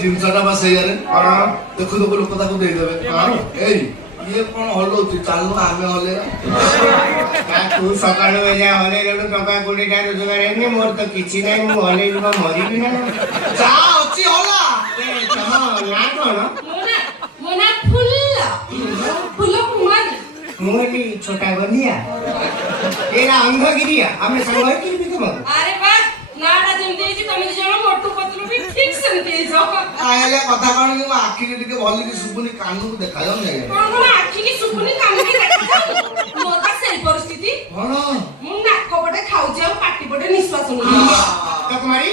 ଜିନିଷଟା ବା ସେଇଆରେ ଦେଖୁ ଦେଖୁ ଲୋକ ତାକୁ ଦେଇଦେବେ। ଏଇ ଇଏ କଣ ହଲଉଛି, ଚାଲୁ ଆମେ ହଲେଇବା। ତୁ ସକାଳୁ ଏଯାଏ ହଲେଇଲୁ ଟଙ୍କା 20ଟା ରୋଜଗାର ହେଇନି, ମୋର ତ କିଛି ନାହିଁ, ମୁଁ ହଲେଇବି କଣ ମରିବି ନା? ଯାହା ଅଛି ହଲା। ତମ ନାଁ କଣ? ମୋ ନାଁ ଫୁଲ କୁମାରୀ। ମୁଁ ହେଲି ଛୋଟା ଗନିଆ, ଏରା ଅନ୍ଧଗିରିଆ, ଆମେ ସାଙ୍ଗ ହେଇକି ତମକୁ। ଆରେ ବା, ନାଟା ଯେମିତି ହେଇଛି ତମେ ଦି ଜଣ ମୋଟୁ ପତଲୁ ବି ଠିକ ସେମିତି ହେଇଛ। ଆଜ୍ଞା କଥା କଣ କି ମୋ ଆଖିକି ଟିକେ ଭଲିକି ଶୁଭୁନି, କାନକୁ ଦେଖାଯାଉନି ଆଜ୍ଞା। କଣ ଆଖିକି ଶୁଭୁନି, କାନକି ଦେଖାଯାଉନି? ମୋର ବା ସେଇ ପରିସ୍ଥିତି। କଣ ମୁଁ ନାକ ପଟେ ଖାଉଛି ଆଉ ପାଟି ପଟେ ନିଶ୍ୱାସ ନଉନି। କୁମାରୀ,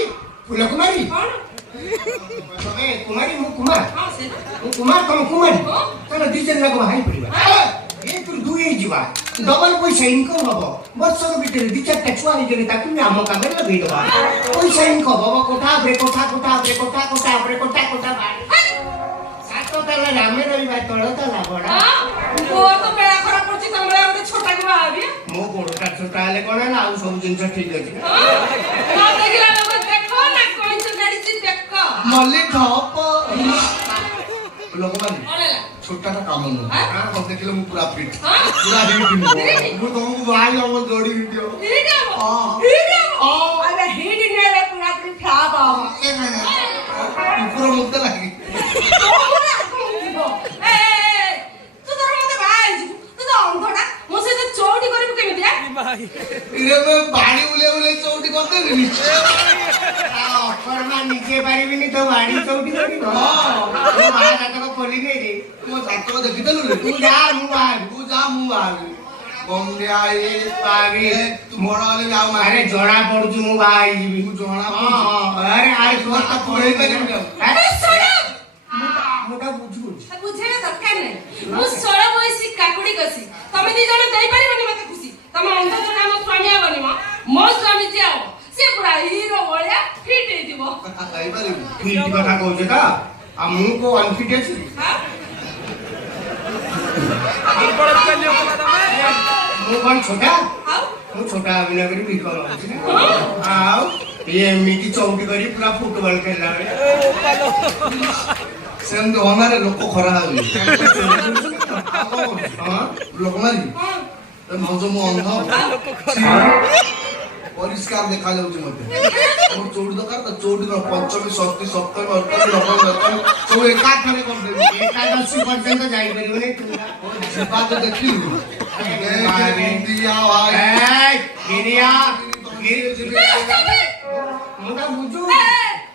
ଫୁଲ କୁମାରୀ। କଣ ତମେ କୁମାରୀ, ମୁଁ କୁମାର। ହଁ ସେଇଟା ମୁଁ କୁମାର, ତମ କୁମାରୀ। ତାହେଲେ ଦି ଜଣ ଯାକ ଭାଇ ପଡିବା। ଏଥିରୁ ଦୁଇ ହେଇଯିବା, ଡବଲ ପଇସା ଇନକମ୍ ହବ। ବର୍ଷକ ଭିତରେ 2-4ଟା ଛୁଆ ହେଇଗଲେ ତାକୁ ବି ଆମ କାମରେ ଲଗେଇଦବା। ପଇସା ଇନକମ୍ ହବ, କୋଠା ଉପରେ କୋଠା, କୋଠା ଉପରେ କୋଠା, କୋଠା ଉପରେ କୋଠା, କୋଠା ବାড়ি। 7 ତାଲା ଆମେ ରହିବା, ତଳ ତାଲା ଭଡା। ମୋର ତ ବେଳା ଖରାପ ପଡୁଛି, ତମର ଗୋଟେ ଛୋଟାକୁ ବାହାବି। ମୋ ଗୋଡଟା ଛୋଟା ହେଲେ କଣ ହେଲା, ଆଉ ସବୁ ଜିନିଷ ଠିକ ଅଛି। ନ ଦେଖିଲା ଲୋକ ଦେଖ ନା କଇଁଚ ଗାଡିଛି ଦେଖ। ମଲ୍ଲି ଠପ ଲୋକମାନେ ଛୋଟାଟା କାମ ନୁହଁ। ଦେଖିଲେ ମୁଁ ପୁରା ଫିଟ୍, ପୁରା ହିଟ୍। ମୁଁ ତମକୁ ବାହାରି ହବ ଯୋଡି ଭିଡିଓ କୁକୁର ମୁକ୍ତ ଲାଗି। ବାଡି ବୁଲେଇ ବୁଲେଇ ଚଉଟି କରିଦେବି। ନିଜେ ପାରିବିନି ତ ବାଡି ଚଉଟି କରିବ। ମା ଜାତକ ଖୋଲି ନେଇ ମୋ ଜାତକ ଦେଖିଦେଲୁ, ତୁ ଯା ମୁଁ ବାହାରି, ତୁ ଯା ମୁଁ ବାହାରି ବନ୍ଦିଆ ବଡ ହେଲେ ଯାଉ। ଆରେ ଜଣା ପଡୁଛି ମୁଁ ବାହା ହେଇଯିବି। ମୁଁ ଜଣା ଆରେ ଆରେ ତୁ ତ ପଳେଇ ପାରିବି। ମୁଁ ତ ବୁଝୁଛି, ବୁଝେଇବା ଦରକାର ନାହିଁ। ମୁଁ 16 ବୟସୀ କାକୁଡି କଷି, ତମେ ଦି ଜଣ ଦେଇପାରିବନି ମତେ ଖୁସି। ତମେ ଅନ୍ଧ ଜଣ ମୋ ସ୍ୱାମୀ ହବନି। ମୋ ସ୍ୱାମୀ ଯିଏ ହବ ସେ ପୁରା ହିରୋ ଭଳିଆ ଫିଟ୍ ହେଇଥିବ। ଫିଟ୍ କଥା କହୁଛ ତ? ଆଉ ମୁଁ କୋଉ ଅନଫିଟ୍ ଅଛି? ମୁଁ କଣ ଛୋଟା? ମୁଁ ଛୋଟା ଅଭିନୟ କରି ଭିକ ମାଗୁଛି ନା? ଆଉ ଏମିତି ଚଉଟି କରି ପୁରା ଫୁଟବଲ ଖେଳିଲା ବେଳେ ସେମିତି ହନାରେ ଲୋକ ଖରାପ ହେବେ। ଲୋକମାନେ ଭାଉଜ ମୁଁ ଅନ୍ଧ, ପରିଷ୍କାର ଦେଖାଯାଉଛି ମତେ। ମୋର ଚଉଟି ଦରକାର ତ, ଚଉଟି ପଞ୍ଚମୀ ଷଷ୍ଠୀ ସପ୍ତମୀ ଅଷ୍ଟମୀ ନବମୀ ଦଶମୀ ସବୁ ଏକାଥରେ କରିଦେବି। ଏକାଦଶୀ ପର୍ଯ୍ୟନ୍ତ ଯାଇପାରିବନି। ଯିବା ତ ଦେଖିଲୁ ମୁଁ ତ ବୁଝୁ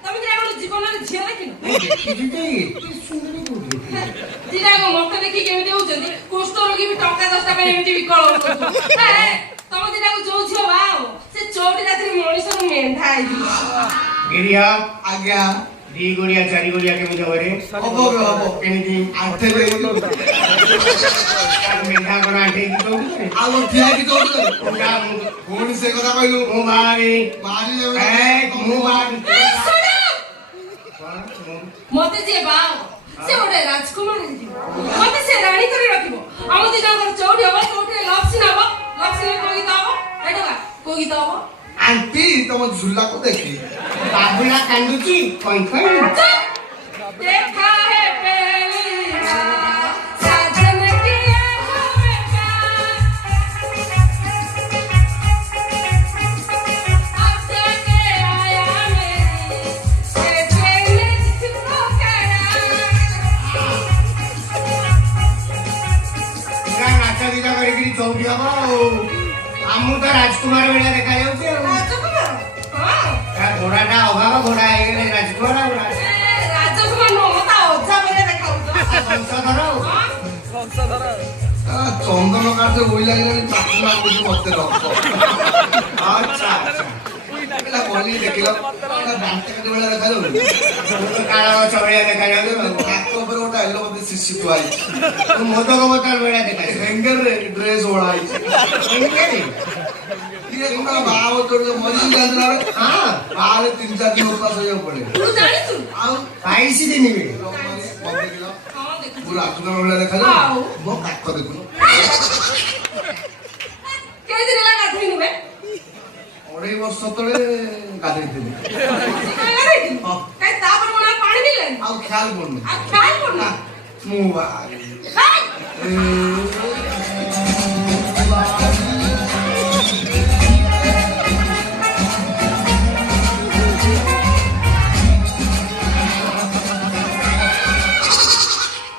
ତମେ ଜୀବନରେ ଝିଅ ଦେଖିନ? ମତେ ଦେଖି କେମିତି ହଉଛନ୍ତି, କୁଷ୍ଠ ରୋଗୀ ବି ଟଙ୍କା 10ଟା ପାଇଁ ଏମିତି ବିକଳ ହଉଛନ୍ତି। ତମ ଦିଟାକୁ ଯୋଉ ଝିଅ ବାହା ହବ ସେ ଚଉଟି ରାତିରେ ମଣିଷରୁ ମେଣ୍ଢା ହେଇଯିବ। ଗିରିଆ ଆଜ୍ଞା 2 ଗୋଡିଆ 4 ଗୋଡିଆ କେମିତି ହବ ରେ? ହବ କେମିତି ଆଣ୍ଠେଇଲେ ମେଣ୍ଢା କଣ ଆଣ୍ଠେଇକି ଚଉଟି? ଆଉ ଠିଆ ହେଇକି ଚଉଟି କରେ। ପୁଣି ସେ କଥା କହିଲୁ। ମୁଁ ବାହାରି ମୁଁ ମତେ ଯିଏ ବାହା ହବ ସେ ଗୋଟେ ରାଜକୁମାର ହେଇଯିବ। ମତେ ସେ ରାଣୀ କରି ରଖିବ। ଆମ ଦି ଜଣଙ୍କର ଚଉଟି ହବ, ଚଉଟିରେ ଲଭ୍ ସିନ୍ ହବ। ଲଭ୍ ସିନ୍ କୋଉ ଗୀତ ହବ? ଏଇଟା କୋଉ ଗୀତ ହବ? ଆଣ୍ଟି ତମ ଝୁଲାକୁ ଦେଖି ବାବୁଲା କାନ୍ଦୁଛି କଇଁ କଇଁ। ଦେଖା ହେ ପେଲି ସାଜନ କିଆ होगा अब जाके आया मेरी से चैन जिसको करा। ନାଚ ଗୀତ କରିକି ଚଉଟି ହବ ଆଉ। ଆମକୁ ତ ରାଜକୁମାର ଭଳିଆ ଦେଖାଯାଉଛି ଆଉ। ଘୋଡାଟା ଅଭାବ, ଘୋଡା ହେଇଗଲେ ରାଜକୁମାର। ରାଜକୁମାର ନୁହଁ, ତା ଅଜା ଭଳିଆ ଦେଖାଯାଉଛ। ବଂଶଧର ଆଉ। ଚନ୍ଦନ କାର୍ଯ୍ୟ ବୋଇ ଲାଗିଲାଣି, ତାକୁ ଲାଗୁଛି ମତେ ରଖ। ଆଚ୍ଛା ବଲି ଦେଖିଲ ଦାନ୍ତ ଭଳିଆ ଦେଖାଯାଉନି, କାଳ ଗଛ ଭଳିଆ ଦେଖାଯାଉଛି। ହାତ ଉପରେ ଗୋଟେ ଆଇଲ ମତେ ଶିଶି ଥୁଆ ହେଇଛି। ମୋଦକ ବୋତଲ ଭଳିଆ ଦେଖାଯାଉଛି। ହେଙ୍ଗେରରେ ଡ୍ରେସ୍ ଓଳା ହେଇଛି। ବାହା ମଝିରେ ଜାଣିଥିଲା ବାହାରେ 3-4 ଦିନ ଉପାସ ରହିବାକୁ ପଡେ। ଆଉ 22 ଦିନ ମୁଁ ରାଜକୁମାର ଭଳିଆ ଦେଖାଯାଉ। ମୋ କାଠ ଦେଖୁନ 2.5 ବର୍ଷ ତଳେ ଗାଧେଇଥିଲି। ତାପରେ ଜାଣିଲେନି ଆଉ ଖ୍ୟାଲ ପଡୁନି ଆଉ ଖାଇ ପଡୁନା ମୁଁ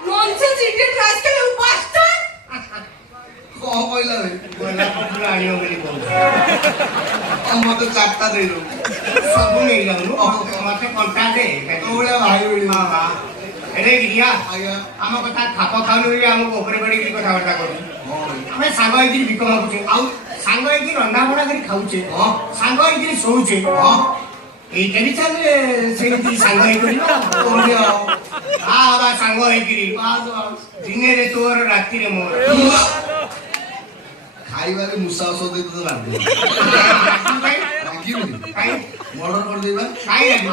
ନନ୍ସେନ୍ସ ଇଡିୟଟ ରାସ୍କେଲ ୟୁ ବାଷ୍ଟର୍ଡ କଣ କହିଲା ରେ ଗୋଲାପ ଫୁଲ ଆଣିବ ବୋଲି କହୁଛି ମତେ ଚାରିଟା ଦେଇଦବୁ ସବୁ ନେଇଯାଉନୁ ମତେ କଣ୍ଟା ଦେ ତୋ ଭଳିଆ ଭାଇ ଭଳି ଏରେ ଗିରିଆ ଆଜ୍ଞା ଆମ କଥା ଖାପ ଖାଉନି ବୋଲି ଆମକୁ ଉପରେ ପଡ଼ିକି କଥାବାର୍ତ୍ତା କରୁଛୁ ଆମେ ସାଙ୍ଗ ହେଇକିରି ଭିକ ମାଗୁଛେ ଆଉ ସାଙ୍ଗ ହେଇକି ରନ୍ଧା ବଢା କରି ଖାଉଛେ ସାଙ୍ଗ ହେଇକିରି ଶୋଉଛେ ଏଇଟା ବି ଚାଲେ ସେମିତି ସାଙ୍ଗ ହେଇକରି ସାଙ୍ଗ ହେଇକିରି ଦିନରେ ତୋର ରାତିରେ ମୋର ଖାଇବାରେ ମୂଷା ଔଷଧ ଦେଇ ତୋତେ ରାନ୍ଧିବ ମର୍ଡର କରିଦେଇବା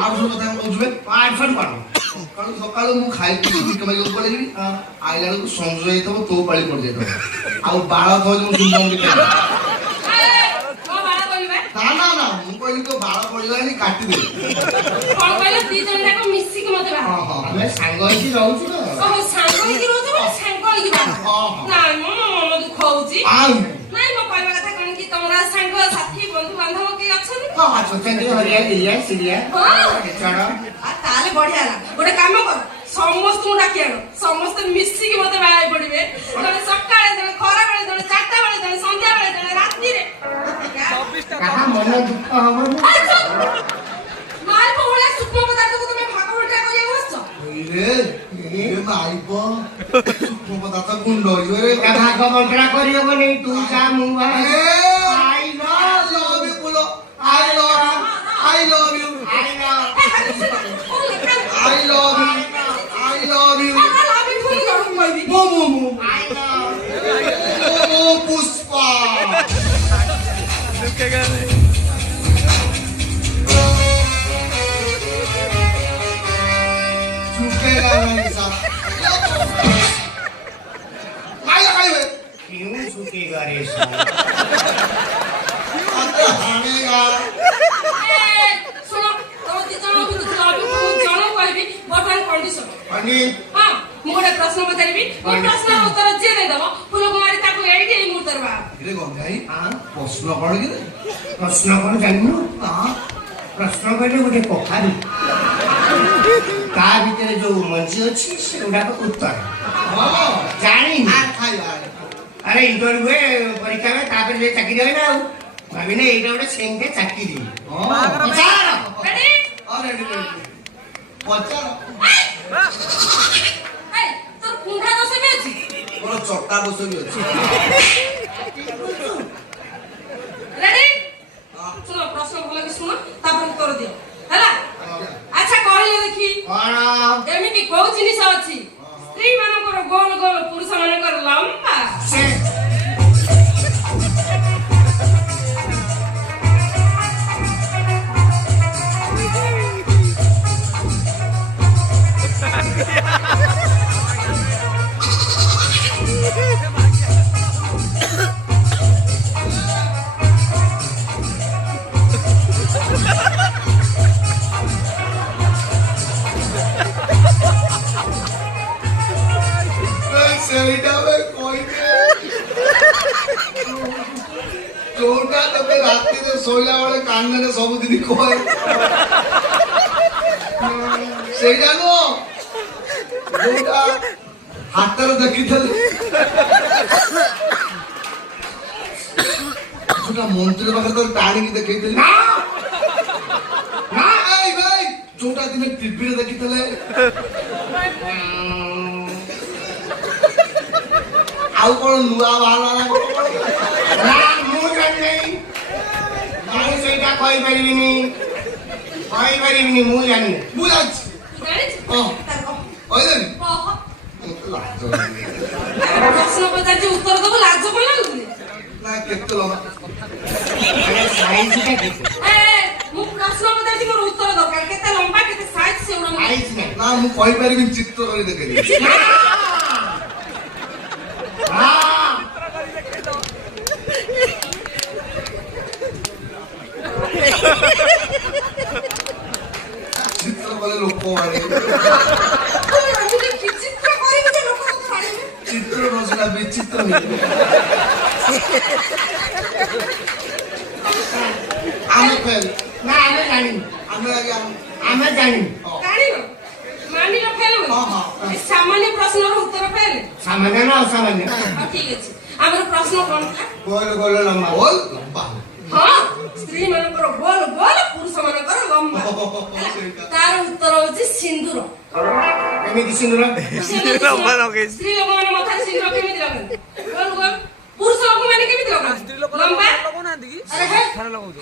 ଆଉ ସବୁ କଥା କହୁଛୁ ସକାଳୁ ମୁଁ ଖାଇକି ଭିକ ମାଗିବାକୁ ପଳେଇବି ଆଇଲା ବେଳକୁ ସଞ୍ଜ ହେଇଥିବ ତୋ ପାଳି ପଡିଯାଇଥିବ ଆଉ ବାଳ ଥବ ମୁଁ ଚୁମ୍ବନ ନା ମୁଁ କହିଲି ତୋ ବାଳ ପଡିଲାଣି କାଟିଦେ କଣ କହିଲ ଦି ଜଣ ଯାକ ମିଶିକି ମତେ ବାହା ଆମେ ସାଙ୍ଗ ହେଇକି ରହୁଛୁ ନା ସାଙ୍ଗ ହେଇକି ରହୁଛୁ ମାନେ ସାଙ୍ଗ ହେଇକି ବାହା ନାଇଁ ମୋ ମନ ଦୁଃଖ ହଉଛି ନାଇଁ ମୋ କହିବା କଥା କଣ କି ତମର ସାଙ୍ଗ ସାଥୀ ବନ୍ଧୁ ବାନ୍ଧବ କେହି ଅଛନ୍ତି ଅଛନ୍ତି ହରିଆ ଗିରିଆ ସିରିଆ ତାହେଲେ ବଢିଆ ହେଲା ଗୋଟେ କାମ କର ସମସ୍ତଙ୍କୁ ଡାକି ଆଣ ସମସ୍ତେ ମିଶିକି ମତେ ବାହା ହେଇ ପଡିବେ ଜଣେ ସକାଳେ ଜଣେ ଖରା ବେଳେ ଜଣେ ଚାରିଟା ବେଳେ ଜଣେ ସନ୍ଧ୍ୟା ବେଳେ ଜଣେ ରାତିରେ କାହା ମନ ଦୁଃଖ ହବନି ମାରି ଭଳିଆ ସୂକ୍ଷ୍ମ ପଦାର୍ଥକୁ ତମେ ଭାଗ ବଣ୍ଟା କରିବାକୁ ବସିଛ ସୂକ୍ଷ୍ମ ପଦାର୍ଥ ଗୁଣ୍ଡ ଭାଗ ବଣ୍ଟଣା କରିହବନି ତୁ ଯା ମୁଁ I love you. Puspa. झुकेगा नहीं साला क्यों झुकेगा रे हानेगा सुनो तो जण कहबी बर्तमान कंडीशन हां मु गोटे प्रश्न पचारिबी प्रश्न उत्तर जे दे दबो फूल कुमारी ताको एडी एई मुर्तर बा रे गंगाई प्रश्न कोन कि प्रश्न कोन जाननु प्रश्न कहले गोटे कखारी ता भीतर जो मंजी अछि सेउडा को उत्तर जानी अरे इंटरव्यू परीक्षा में तापर जे चाकरी होय ना भाविने एटा गोटे सेमते चाकरी रेडी अरे पचार ए तोर कुंडा दोष भी अछि मोर चट्टा दोष भी अछि रेडी सुनो प्रश्न बोले कि सुनो तापर उत्तर दियो हैला अच्छा कहले देखी कोन एमिति को जिनिस अछि स्त्री मानकर गोल गोल पुरुष मानकर लंबा जोटा तबे राती रे सोइला वाले कानने सबुदिन कहे सेटा नो जोटा हातर देखिथले जोटा मंत्री पाखर तो टाणी की देखैथले ना ए भाई जोटा दिने टीवी रे देखिथले आउ कोन नुआ वाला ना मु जानि नहीं मु सेटा कहि परिबिनी मु जानि बुझाच जानि हां ओइदन ओह लाज प्रश्न पचार जे उत्तर दबो लाज को लागुनी ना केते लमा अरे साइज का केते ए मु प्रश्न पचार जे मोर उत्तर दो केते लंबा केते साइज से उना साइज ना मु कहि परिबिन चित्र करि देखै चित्र बोले लोक मारे ନସିଲା ବିଚିତ୍ର ଆମେ ଫେଲ ନା ଆମେ ଜାଣିନୁ ଆମେ ଆଜ୍ଞା ଆମେ ଜାଣିନୁ ଜାଣିନ ମାନିଲ ଫେଲ ଏ ସାମାନ୍ୟ ପ୍ରଶ୍ନର ଉତ୍ତର ଫେଲ ସାମାନ୍ୟ ନା ଅସାମାନ୍ୟ ହଁ ଠିକ ଅଛି ଆମର ପ୍ରଶ୍ନ କଣ ଥିଲା ଗୋଲ ଗୋଲ ଲମ୍ବା ବୋଲ ଲମ୍ବା ହଁ ସ୍ତ୍ରୀ ମାନଙ୍କର ଗୋଲ ଗୋଲ ପୁରୁଷ ମାନଙ୍କର ଲମ୍ବା ତାର ଉତ୍ତର ହଉଛି ସିନ୍ଦୁର ଏମିତି ସିନ୍ଦୁର ସ୍ତ୍ରୀ ଲୋକମାନେ ମଥାରେ ସିନ୍ଦୁର କେମିତି ଲଗାନ୍ତି ଗୋଲ ଗୋଲ ପୁରୁଷ ଲୋକମାନେ କେମିତି ଲଗାନ୍ତି ଲମ୍ବା ଆରେ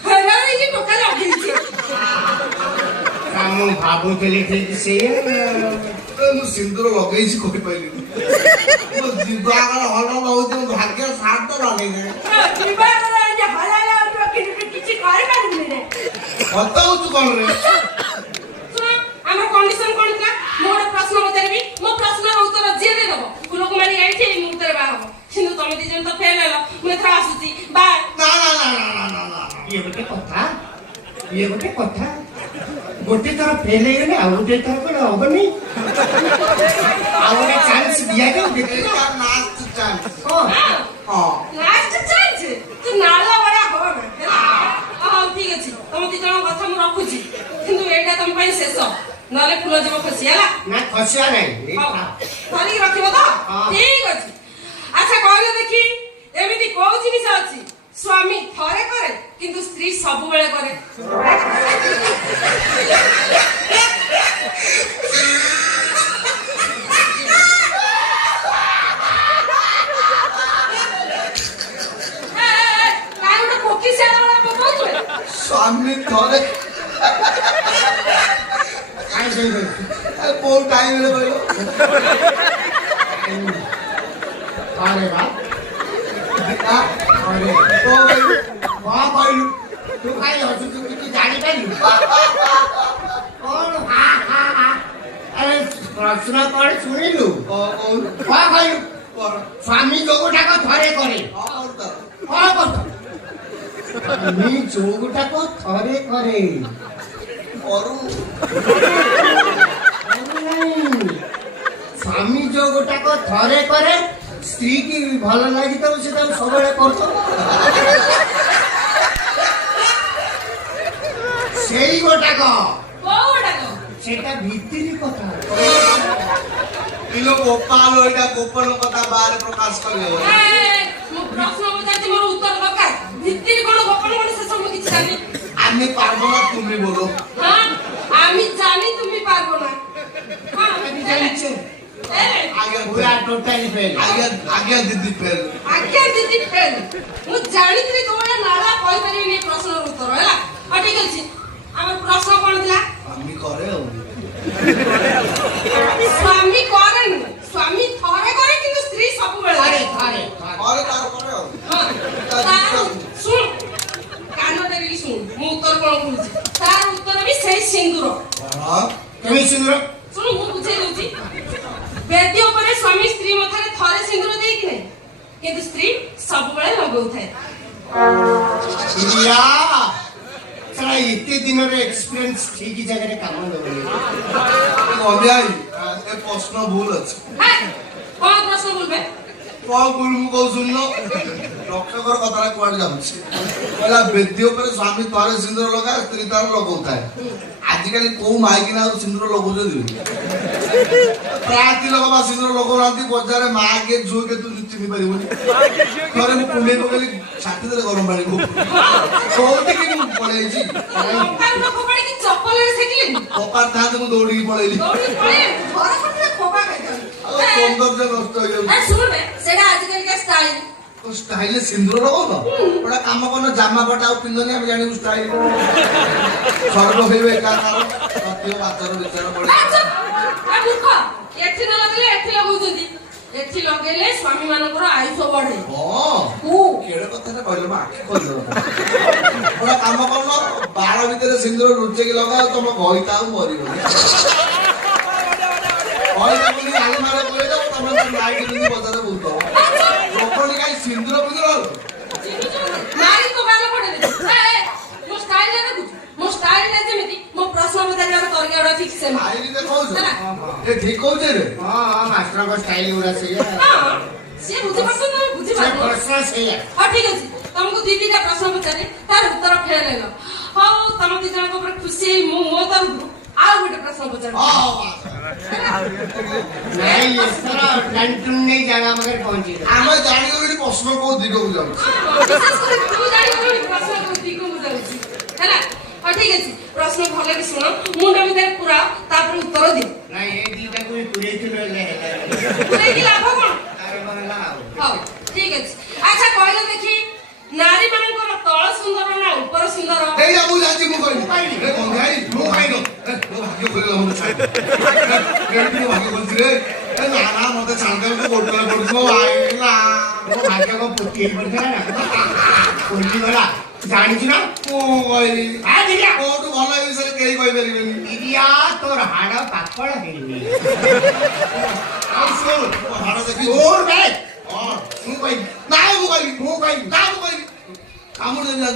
ହେ ହେଇକି ଟୋକା ଲଗେଇଛି ମୁଁ ଭାବୁଥିଲି ଠିକ ସେଇଆ ମୁଁ ସିନ୍ଦୁର ଲଗେଇଛି କହିପାରିଲିନି ମୋ ଜିବାଗର ହଲ ହଉଛି ମୋ ଭାଗ୍ୟ ସାର୍ଥ ଲଗେଇଦେବେ କିଛି କରିପାରିବୁନି ହତାଉଛୁ କଣ ରେ ଆମର କଣ୍ଡିସନ କଣ ଥିଲା ମୁଁ ଗୋଟେ ପ୍ରଶ୍ନ ପଚାରିବି ମୋ ପ୍ରଶ୍ନର ଉତ୍ତର ଯିଏ ଦେଇଦବ ଲୋକମାନେ ଏଇଠି ଏଇ ମୁହୂର୍ତ୍ତରେ ବାହା ହବ କିନ୍ତୁ ତମେ ଦି ଜଣ ତ ଫେଲ ହେଲ ମୁଁ ଏଥର ଆସୁଛି ବାଏ ନା ନା ନା ନା ନା ନା ଇଏ ଗୋଟେ କଥା ଗୋଟେ ଥର ଫେଲ ହେଇଗଲେ ଆଉ ଗୋଟେ ଥର କଣ ହବନି ଆଉ ଗୋଟେ ଚାନ୍ସ ଦିଆଯାଉ ଦେଖିବା ଲାଷ୍ଟ ଚାନ୍ସ ହଁ ହଁ ଲାଷ୍ଟ ଚାନ୍ସ ତୁ ନାଳ ଭଳିଆ ହବ ନା ହେଲା ହଉ ଠିକ ଅଛି ତମ ଦି ଜଣଙ୍କ କଥା ମୁଁ ରଖୁଛି କିନ୍ତୁ ଏଇଟା ତମ ପାଇଁ ଶେଷ ନହେଲେ ଫୁଲ ଯିବ ଖସି ହେଲା ନା ଖସିବା ନାହିଁ ଧରିକି ରଖିବ ତ ଠିକ ଅଛି ଆଚ୍ଛା କହିଲେ ଦେଖି ଏମିତି କୋଉ ଜିନିଷ ଅଛି ସ୍ୱାମୀ ଥରେ କରେ କିନ୍ତୁ ସ୍ତ୍ରୀ ସବୁବେଳେ କରେ ସ୍ୱାମୀ ଥରେ କୋଉ ଟାଇମରେ କହିଲ अरे वाह अरे तो वाह कहलु तू काई हसु तू की जानि पाइलु कौन हा हा हा अरे प्रश्न कौन सुनिलु वाह कहलु स्वामी जोगुटाको थरे करे स्वामी जोगुटाको थरे करे स्वामी जो गोटा को थरे करे स्त्री की भल लगी तो से सब सेई गोटा को सेटा भीतरी कथा इलो गोपाल एटा गोपन कथा बाहर प्रकाश करले मो प्रश्न पचारती मोर उत्तर दरकार भीतरी कोन गोपन कोन से सब किछ जानि आमी पारबो ना तुमी बोलो हां आमी जानि तुमी पारबो ना हां आमी जानि छे आगे पूरा टोटली फेल आगे दीदी फेल मु जानित्री तोया नाला कहि परिनी प्रश्न उत्तर हैला ठीक अछि हमर प्रश्न कोन दिला आमी करे हो स्वामी करे थरे करे किंतु स्त्री सब बेला थरे और तार करे हो हां सुन कानोटे री सुन मु उत्तर कोन कहूची तार उत्तर भी सही सिंदूर हां केमी सिंदूर सुन मु बुझे दउची बेदी ऊपर स्वामी स्त्री मथारे थरे सिंदूर देई कि नै किंतु स्त्री सब बेला लगौ थाए या सारा इतने दिन रे एक्सपीरियंस ठीक जगह रे काम दबले ओदियाई ए प्रश्न भूल अछि कोन प्रश्न बोलबे कोन भूल मु कहू सुनलो डॉक्टर कथा कुआड जाउछि कहला बेदी ऊपर स्वामी थरे सिंदूर लगा स्त्री तार लगौ थाए आजिकल को माइकी ना सिंदूर लगौ जदी प्राति लगवा सिंदूर लगौ रांती बजार मां के जो के तू चिनी परिबोनी थरे मु कुंडे पकली छाती दे गरम पानी को कोउती कि मु पळेई छी लोक पड़े कि चप्पल रे सेकिले कोपा था मु दौड़ी पळेली दौड़ी पळे घर पटले खोपा खाइतन सौंदर्य नष्ट हो जाउ सुन बे सेडा आजिकल के स्टाइल तो स्टाइल सिंदूर लगौ न बड़ा काम कोन जामा पटा पिंदनी हम जानि स्टाइल सर्व होइबे का करो सत्य बातर विचार पड़े आ मूर्ख एठी न लगले एठी लगौजंती एठी लगेले स्वामी मानकर आयुष बढ़े हां केड़े कथा रे कहलो आखि खोल बड़ा काम कोन बाळ भीतर सिंदूर लुचे की लगा तुम भइता मरिबो भइता बोली आले मारे बोले तो तुम लाइट नहीं बजारे बोलतो लोकनी काई सिंदूर बिंदूर मारी को गाल पड़े ए मो स्टाइल रे मो स्टाइल रे जेमिति मो प्रश्न बता जाबे तोर के ठीक देखि से आईरी देखौछ ହେଲା। ए ठीक कहू रे हां मास्टर को स्टाइल उड़ा से हां से बुझि पसंद नहीं बुझि से पारो प्रश्न से हां ठीक अछि तुमको दीदी का प्रश्न पचारे तार उत्तर फेल लेलो हां तुम दी जन को ऊपर खुशी मो तरफ आ गोटे प्रश्न पचारे नहीं ये सारा कंटून नहीं जाना मगर पहुंची आमे जानि गली प्रश्न को दिगो जाउ विशेष कर तू जानि गली प्रश्न को दिगो बुझाउछि हैला हां ठीक अछि प्रश्न भले कि सुनो मुंड भीतर पूरा तापर उत्तर दियो नहीं ये दीटा कोई पूरे किलो ले पूरे की लाभ कोन अरे बहला हां ठीक अछि अच्छा कहले देखि नारी मानकर तळ सुंदर ना ऊपर सुंदर ए या मु जाछि मु कहि रे बंगाई मु कहि दो मो भाग्य बोले हम छाड़ रे तू भाग्य बोल रे ए ना ना मते छांदे को बोटला पडछो आइला वो भाग्य को पुती पर ना कोली वाला जानी छी ना ओ कहि आ दिया कोटु भलो विषय केही कहि परिबेनी दिया तोर हाड़ पापड़ हेलनी आ सुन हाड़ा देखि और बे हां मु कहि ना मु कहि ना मु कहि कामु दे जा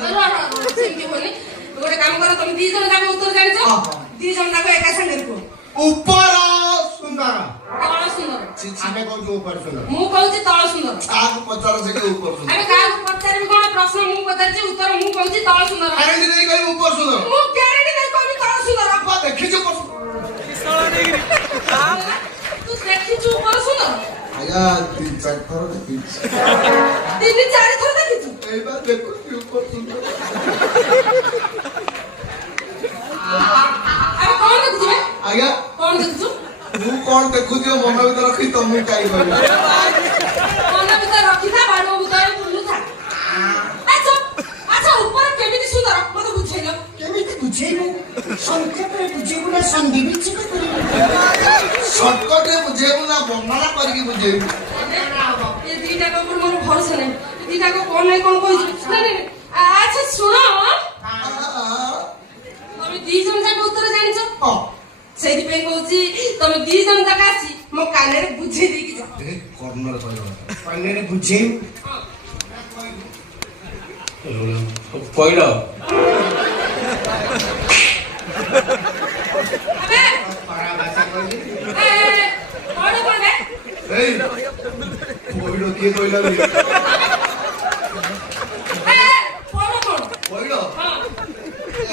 चिंती होनी गोटे काम करो तुम दी जन जाको उत्तर जानि छ दी जन जाको एका संगे को ऊपर सुंदर तळ सुंदर आमे को जो ऊपर सुंदर मु कहूची तळ सुंदर आग पचार से के ऊपर सुंदर अरे का पचारबी कोन प्रश्न मु पचारची उत्तर मु कहूची तळ सुंदर ग्यारंटी नहीं कहि ऊपर सुंदर मु ग्यारंटी दे कहूची तळ सुंदर आपा देखि जो तू देखि छु ऊपर सुंदर आया 3-4 थर देखि 3-4 थर देखि छु एबा देखो ऊपर सुंदर अरे कौन देखु छु आया कौन देखु छु तू कौन देखु जो मन भीतर रखी तो मु काई कहि मन भीतर रखी था बाडो उदय बुल्लू था अच्छा अच्छा ऊपर केमिति सुंदर मते बुझेलो केमिति बुझेलो संकेत रे बुझेबो ना संधि बिछि को शॉर्टकट रे बुझेबो ना बंगाला करके बुझेबो ये दीटा को पर मोर भरोसा नहीं दीटा को कौन नहीं कौन कोई नहीं अच्छा सुनो তুমি ଦି ଜଣ ଯାକ ଉତ୍ତର ଜାଣିଛ ସେଇଥିପାଇଁ କହୁଛି ତମେ ଦି ଜଣ ଯାକ ଆସି ମୋ କାନରେ ବୁଝେଇ ଦେଇକି ଯାଅ କର୍ଣ୍ଣର କହିବ କର୍ଣ୍ଣରେ ବୁଝେଇ କହିଲ ଆବେ ପରା ଭାଷା କହିଲି କଣ କହିବେ ଏଇ କହିଲ କିଏ କହିଲା ରେ କଣ କଣ କହିଲ ହଁ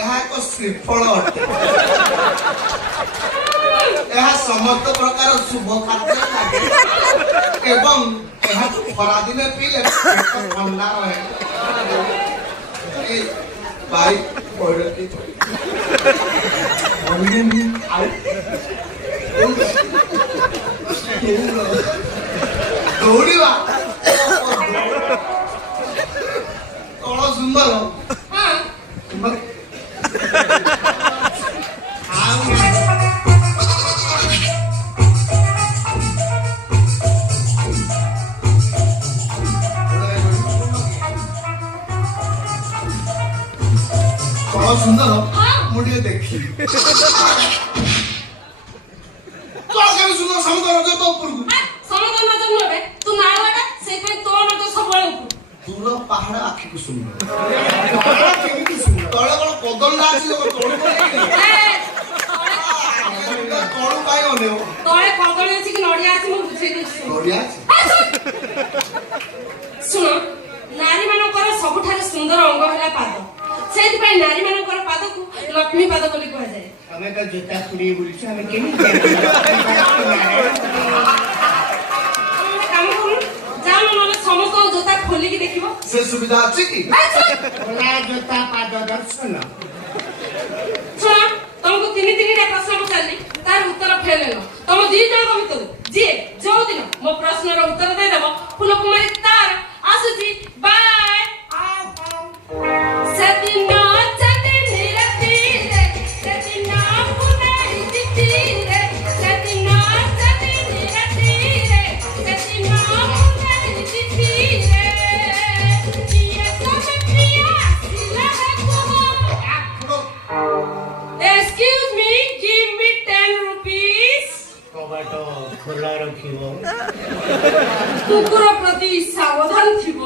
ଏହା ଏକ ଶ୍ରୀଫଳ ଅଟେ ଏହା ସମସ୍ତ ପ୍ରକାର ଶୁଭ କାର୍ଯ୍ୟ ଲାଗେ ଏବଂ ଏହାକୁ ଖରାଦିନେ ପିଇଲେ ପେଟ ଥଣ୍ଡା ରହେ ଭାଇ କହିଲ ଦୌଡ଼ିବା କଣ ସୁନ୍ଦର ହଁ କଣ ସୁନ୍ଦର ମୁଁ ଟିକେ ଦେଖିଲି କଣ କେମିତି ସୁନ୍ଦର ସମୁଦ୍ର ରଜ ତ ଉପରକୁ ସମୁଦ୍ର ନଜର ନବେ ତୁ ନାଳଟା ସେଇଥିପାଇଁ ତୋ ନଜର ସବୁବେଳେ ଉପରୁ ଦୂର ପାହାଡ ଆଖିକୁ ସୁନ୍ଦର କେମିତି ସୁନ୍ଦର ତଳେ କଣ କଦଳୀ ଅଛି ତଳୁ ତଳୁ କାଇଁ ଅନେଇବ ତଳେ କଦଳୀ ଅଛି କି ନଡିଆ ଅଛି ମୁଁ ବୁଝେଇ ଦଉଛି ନଡ଼ିଆ ଅଛି ଶୁଣ ନାରୀ ମାନଙ୍କର ସବୁଠାରୁ ସୁନ୍ଦର ଅଙ୍ଗ ହେଲା ପାଦ ସେଇଥିପାଇଁ ନାରୀ ମାନଙ୍କର ପାଦକୁ ଲକ୍ଷ୍ମୀ ପାଦ ବୋଲି କୁହାଯାଏ ଆମେ ତ ଜୋତା ପୁରୀ ବୁଲିଛୁ ଆମେ କେମିତି କାମ କରୁନ ଯାଅ ନହେଲେ ସମସ୍ତଙ୍କ ଜୋତା ଖୋଲିକି ଦେଖିବ ସେ ସୁବିଧା ଅଛି କି ଖୋଲା ଜୋତା ପାଦ ଦର୍ଶନ ଶୁଣ ତମକୁ ତିନିଟା ପ୍ରଶ୍ନ ପଚାରିଲି ତାର ଉତ୍ତର ଫେଲ ହେଲ ତମ ଦି ଜଣଙ୍କ ଭିତରୁ ଯିଏ ଯୋଉ ଦିନ ମୋ ପ୍ରଶ୍ନର ଉତ୍ତର ଦେଇଦେବ ଫୁଲକୁମାରୀ ତାର ଆସୁଛି ବାଏ ସେଦିନ ଚାନ୍ଦିନୀ ରାତିରେ ସେଦିନ ପୁନେଇ ତିଥିରେ ସେଦିନ ଚାନ୍ଦିନୀ ରାତିରେ ସେଦିନ ପୁନେଇ ତିଥିରେ କିଏ ତମେ ପ୍ରିୟ ଆସିଲା କୁହ Excuse me, give me 10 rupees. କବାଟ ଖୋଲା ରଖିବ କୁକୁର ପ୍ରତି ସାବଧାନ ଥିବ